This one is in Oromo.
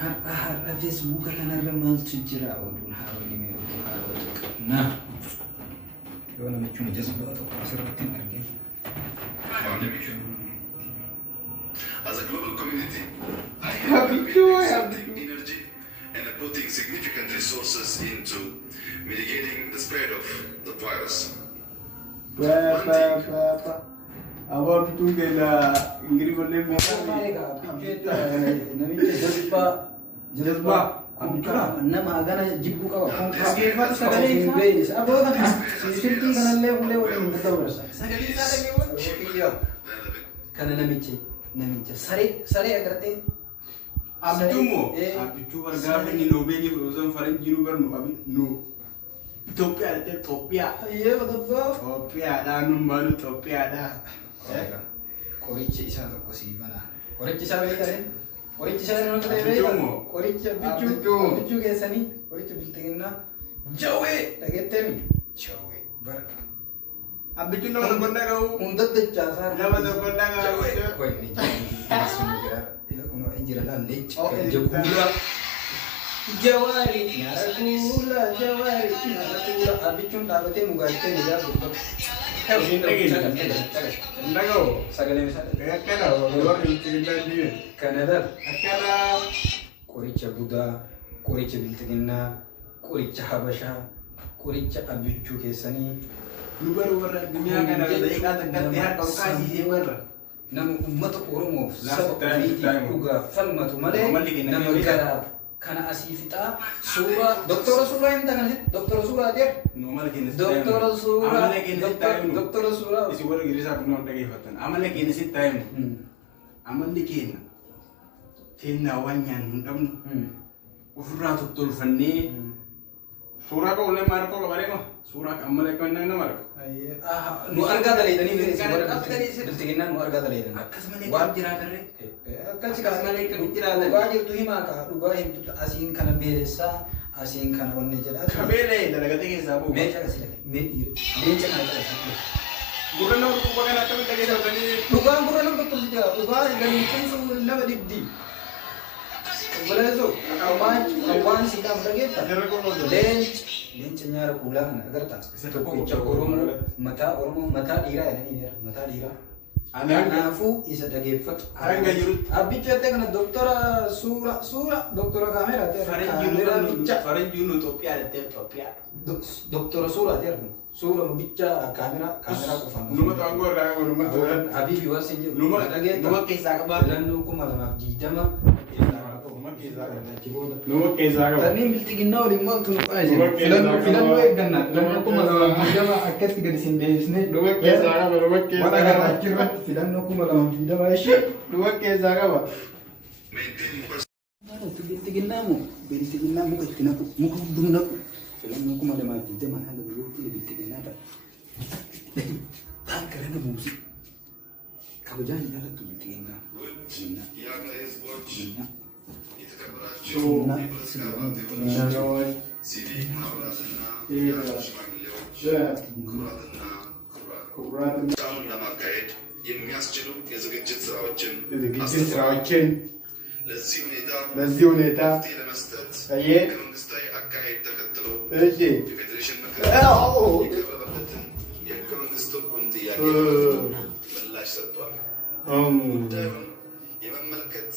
Har'a feesbuuka kanarra maaltu jira oduun haaronni meeqatu haarota yoo namichi nu jazbaa tokko asirratti hin argin. As a global community, we are investing energy and putting significant resources into mitigating the spread of the virus. About to get Ingrid for them. Nama agana jibbu qaba. Dhaggeeffatu sagalee isaa. Aboota silkii kanallee ulee waliin daddabarsa. Sagalee isaa dhageewwan. Kana namicha saree agartee. Abdumo. Abdu bargaafni ni Nobel frozen faranjii nu barnu abi nu. Ethiopia te Ethiopia. Yoo dabba. Ethiopia dhaan malu Ethiopia dhaan. Qoricha isaa tokko siifana. Qoricha isaa beekanii? Qoricha isaa nama ta'e beekaa? Qoricha bichuu keessanii qoricha biltiginnaa jawwee dhageetteemi? Jawwee bara. Abbichuun nama tokko dhagahu. Hunda dachaasaa. Nama tokko dhagahu. Qoy ni jira laallee jakuula. Jawaari nyaara jawaari nyaara abbichuun dhaabatee mugaattee ni jaalatu. Ndagaw sagalee isaa akkana warri tilmaanii kanada akkana qoricha budaa qoricha biltiginnaa qoricha habashaa qoricha abbichuu keessanii lubar warra addunyaa kana daqiiqaa takkatti harka ukaasisee warra nama ummata oromoof saba dhugaa falmatu malee nama garaaf kana asii fixaa suuraa doktora suuraa hin taane doktora suuraa ta'e doktora suuraa isi warra girisaa kun nama dhageeffatan amala keenya sitti taa'imu amalli keenya teennaa waan nyaannu hin dhabnu ofirraa tottolfannee suuraa ka'u nama harka qabareema suuraa amala kennaa nama harka nu argaa daleedanii biltiginnaan nu argaa daleedanii akkasumalee waan jiraatarree akkasi kaasmalee kan jiraatan dhugaa jirtu himaa ka dhugaa himtu asiin kana beelessaa asiin kana wanne jedha kabeelee dalagatee keessaa bu'u meeshaa kasi meeshaa kana jedha gurra nama dhukkuba kana akkamitti dhageessatanii dhugaan gurra nama tokko jira dhugaa lammiitiin nama dibdi Balezo, awaan sidang dhageetta. Leenca nyaara kuulaa kana agarta. Tokkicha Oromoo mataa dhiiraa jedhanii jira. Mataa dhiiraa. Kanaafuu isa dhageeffatu. Hanga jiru. Abbicha kana doktora suura doktora kaameraa ta'e. Faranjiin Itoophiyaa jettee Itoophiyaa. Doktora suura ta'e suura bicha kaameraa qofaan. Numa taangoo irraa numa turan. Habibi waan sin jedhu. Numa keessaa qabaa. Filannoo 2020. Numa keessaa qaba. Tani biltiginnaa waliin maaltu nu qaayee? Filannoo eeggannaa. Filannoo 2020 akkatti gadi sin deebisnee. Numa keessaa qaba. Numa keessaa qaba. Waan agarra achirratti filannoo 2020 ishee. Numa keessaa qaba. Biltiginnaa muka itti naqu muka hunduu naqu. Filannoo 2020 hanga biyyootti biltiginnaa ta'a. Taan karana buusi. Kabajaan jaallattu biltiginnaa. ለማካሄድ የሚያስችሉ የዝግጅት ስራዎችን ለዚህ ሁኔታ ለመስጠት መንግስታዊ አካሄድ ተከትሎ የፌዴሬሽን ምክር የቀረበበትን የህገ መንግስቱን ጥያቄ ምላሽ ሰጥቷል። ጉዳዩን የመመልከት